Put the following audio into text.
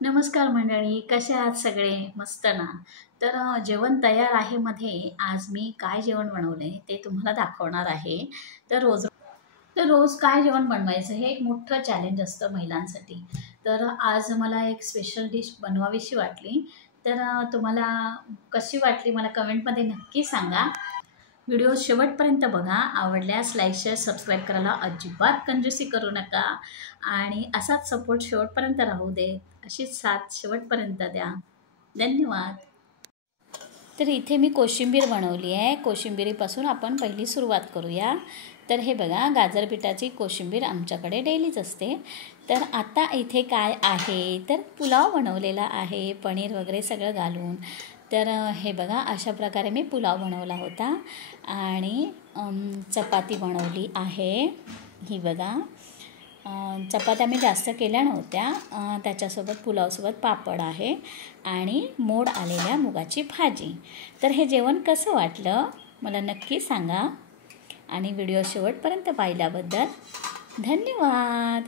नमस्कार मंडळी, कसे आहात सगळे? मस्त ना? तर जेवण तयार आहे मध्ये आज मी काय जेवण बनवले ते तुम्हाला दाखवणार आहे. तर रोज तर रोज काय जेवण बनवायचं हे एक मोठं चॅलेंज असतं महिलांसाठी. तर आज मला एक स्पेशल डिश बनवावीशी वाटली. तर तुम्हाला कशी वाटली मला कमेंटमध्ये नक्की सांगा. व्हिडिओ शेवटपर्यंत बघा. आवडल्यास लाईक, शेअर, सबस्क्राईब करायला अजिबात कंजूसी करू नका आणि असाच सपोर्ट शेवटपर्यंत राहू दे. अशीच साथ शेवटपर्यंत द्या. धन्यवाद. तर इथे मी कोशिंबीर बनवली आहे. कोशिंबिरीपासून आपण पहिली सुरुवात करूया. तर हे बघा, गाजरपिठाची कोशिंबीर आमच्याकडे डेलीच असते. तर आता इथे काय आहे, तर पुलाव बनवलेला आहे पनीर वगैरे सगळं घालून. तर हे बघा, अशा प्रकारे मी पुलाव बनवला होता आणि चपाती बनवली आहे. ही बघा, चपात्या मी जास्त केल्या नव्हत्या. त्याच्यासोबत पुलावसोबत पापड आहे आणि मोड आलेल्या मुगाची भाजी. तर हे जेवण कसं वाटलं मला नक्की सांगा आणि व्हिडिओ शेवटपर्यंत पाहिल्याबद्दल धन्यवाद.